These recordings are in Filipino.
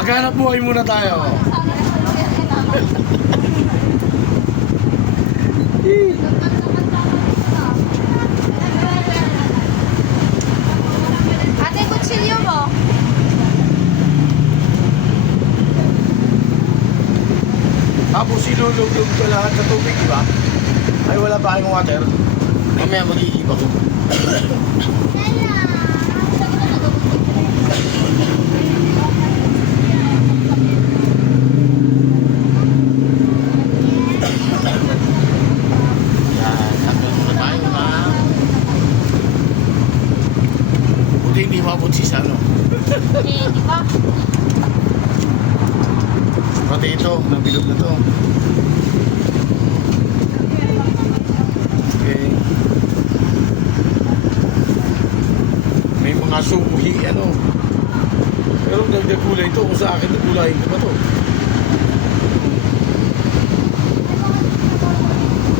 Maghanap buhay muna tayo. Ate, kutsilyo mo. Tapos sinulog-log ko lahat sa tubig, di ba? Ay, wala pa kayong water. Mamaya mag-iiba ko. Yan, takbo muna tayo na. Buti hindi mabot si Sano. Di ba? Pati ito, nabilog na to. Okay. May mga suhi, ano. Pero dagdag kulay ito. Kung sa akin, nagkulayin ko ba to?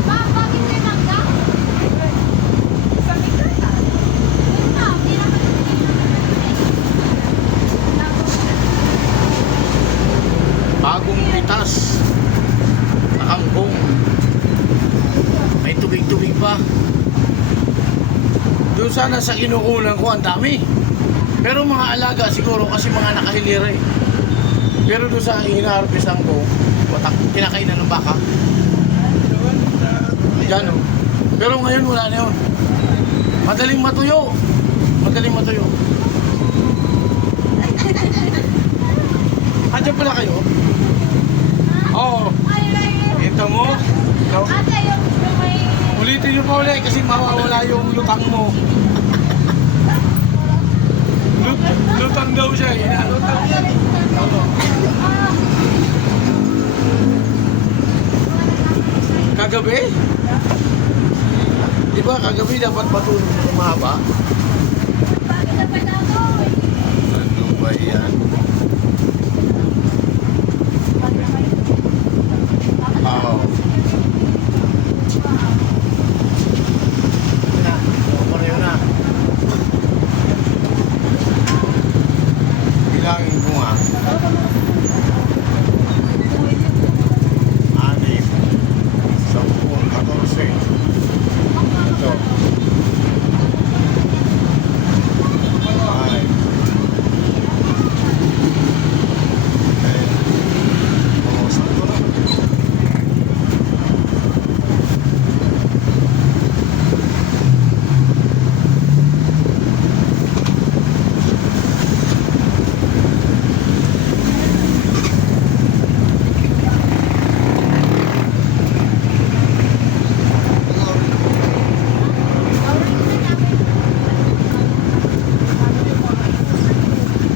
Ma, bakit may mangga? Sa likod ah. Yun na, hindi naman Bagong pitas. Nakangkong. May tubig-tubig pa. Doon sana sa kinukunan ko, ang dami. Pero mga alaga siguro kasi mga nakahilira eh. Pero doon sa hinaharvestan ko, kinakainan ng baka. Diyan oh. Pero ngayon wala na yun. Madaling matuyo. Madaling matuyo. Andiyan pala kayo? Oo. Ito mo. No? Ate, yung may... Ulitin nyo pa ulit kasi mawawala yung lutang mo. Lutang daw siya. Lutang yan. Kagabi? Di ba kagabi dapat matulog ng mahaba? Ano ba yan? Oo. Na, pareho na. Bilangin ko nga. 6, 10, 14. Ito. 5.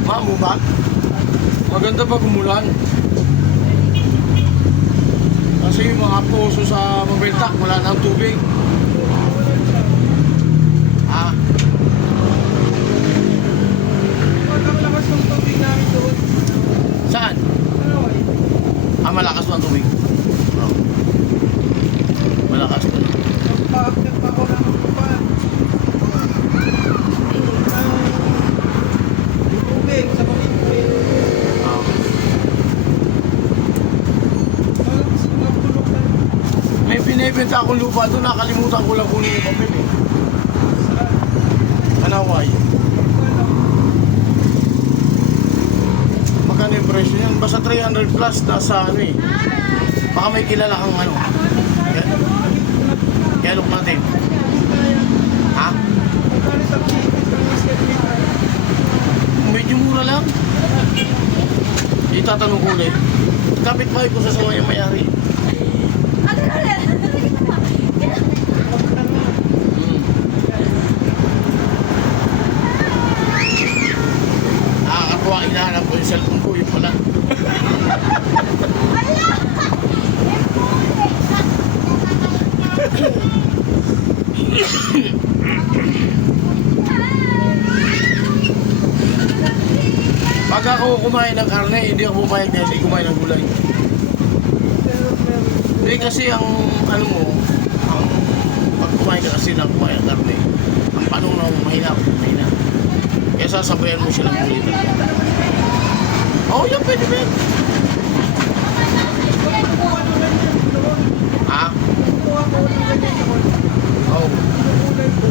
Mamo ba? Maganda pag umulan. Kasi yung mga poso sa Mabeltak, wala nang tubig. Ah. Malakas ng tubig namin doon. Saan? Ah, malakas ang tubig. Oh. Malakas to. Nagpa-active pa ako ng upan. Tubig sa pamilya. Ah. Malakas ng tulog na. May pinibenta akong lupa doon, nakalimutan ko lang kunin yung papel eh. Manaway. Magkano yung presyo yan? Basta 300 plus nasa ano eh. Baka may kilala kang ano. Kaya look natin. Ha? Magkano sa Pilipinas ng square meter? Medyo mura lang. Itatanong ko ulit. Kapit-bahay ko sa sawa yung mayari. Ate, ulit. Nakakatuwa, hinahanap ko yung cellphone ko. Yung pala. Pag ako kumain ng karne, hindi ako pumayag na hindi kumain ng gulay. Hindi kasi ang ano mo, ang pag kumain ka kasi ng kumain ng karne, ang panunaw mo mahina. Kaya sasabayan mo siya ng gulay. Oo, yan pwede ba yan? Kukuha ng ganyan doon. Ha? Kukuha ko ng ganyan doon. Oo. Kukulay ko.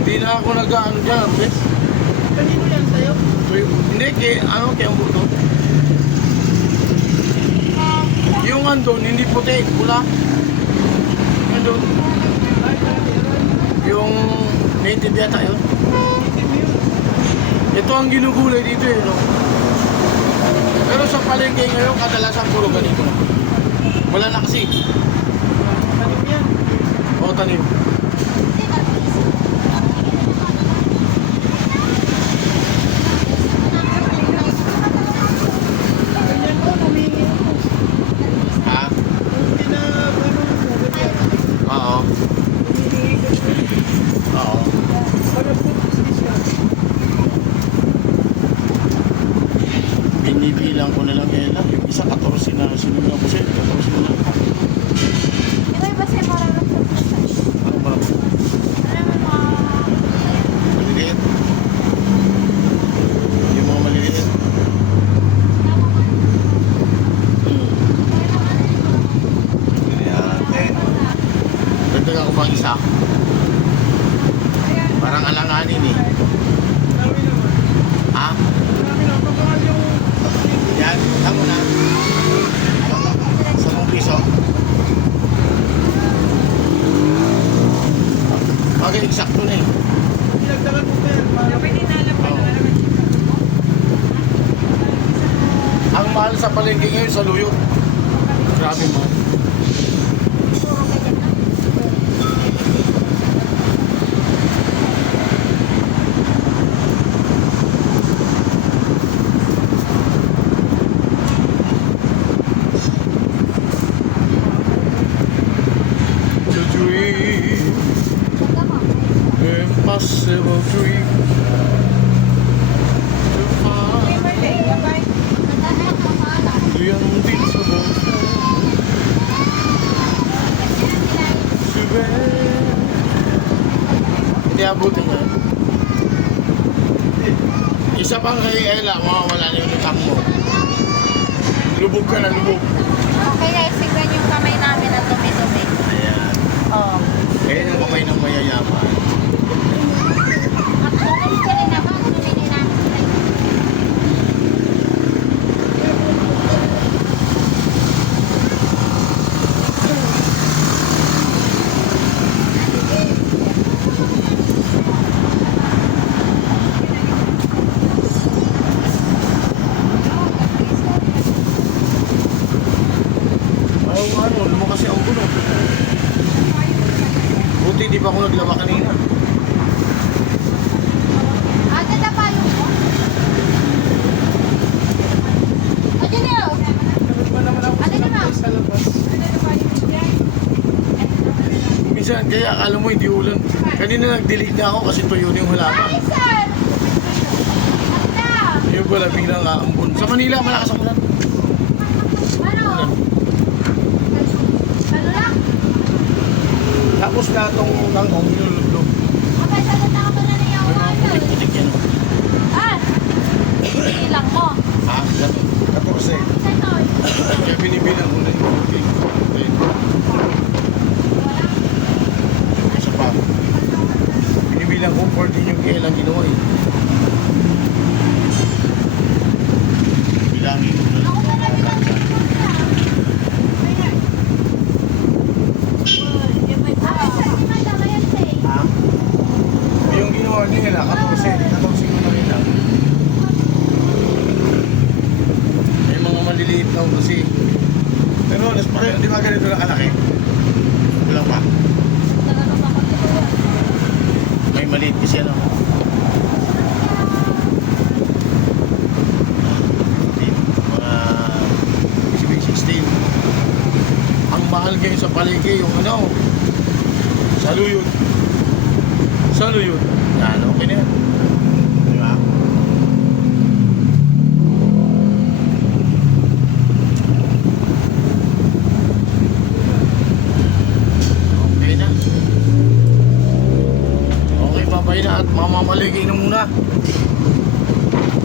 Hindi na ako nag-ano dyan, bes. Kanino yan sa'yo? Hindi, kay ang buto. Yung andun, hindi puti, pula. Andun, Ay, kalahiran. yung native yata yun. Itim yun. Ito ang ginugulay dito eh, no? Pero sa palengke ngayon, kadalasan puro ganito. Wala na kasi. Tanim yan. O, tanim. Ganyan ko, humingi ako. Ha? Kung pinagano mo, ganyan. Oo. Humingi ka siya. Oo. Para putos siya. Binibilang ko na lang Ella. Yung isa 14 na sinunod ko siya. 14 na lang. Ito iba sa'yo mararamdaman ko sa'yo. Ano ba? Alam mo mga... Maliliit. Yung mga maliliit. Ayan. Dagdagan ko pang isa. Parang alanganin eh. Marami naman. Ha? Marami naman. Kapag yung Yan. Tamo na. 10 piso. Okay, eksakto na eh. pinagdagan mo pa yan, para Oo. Ang mahal sa palengke ngayon sa luyot. Grabe mo. The dream, impossible dream. To find the unbeatable. To bear. Hindi abutin yan. Isa pang kay Ella, mawawala na yung utang mo. Lubog ka na, lubog. Okay guys, tignan yung kamay namin na dumi-dumi. Ayan. Oo. Kaya ang kamay ng mayayaman. At kung ka rin naman, sumili namin sila. Oo, ano, lumakas ang bulo. Buti di pa ako naglaba kanina. Ate, tapayo mo. Ate, Neo. dapat pa naman ako Ano naman? sa labas. Minsan, kaya akala mo hindi ulan. Kanina nag-delete na ako kasi tuyo na yung halaman. Ay, sir! Ate! Yung pala biglang aambon. Sa Manila, malakas ang ulan. Ano? Ano lang? Tapos na itong kangkong, nilulublog. Okay, salita ka na niya May mga putik-putik yan. Ah! Ilang mo. Ha? 14. Ito. Kaya binibilang ko na yung putik. Isa pa. Binibilang ko 14 yung kailang ginawa eh. Bilangin ko na lang. Ako pa na binagay ko na. Ha? Yung ginawa nila, 14 ko na rin lang. May mga maliliit na kasi. Pero alas pareho, di ba ganito na kalaki? Wala pa. May maliit kasi ano. Mga 16. Ang mahal ngayon sa palengke yung ano, saluyot. Saluyot. Yan, okay na yan. Di ba? Okay na. Okay, babay na at mamamalagay na muna.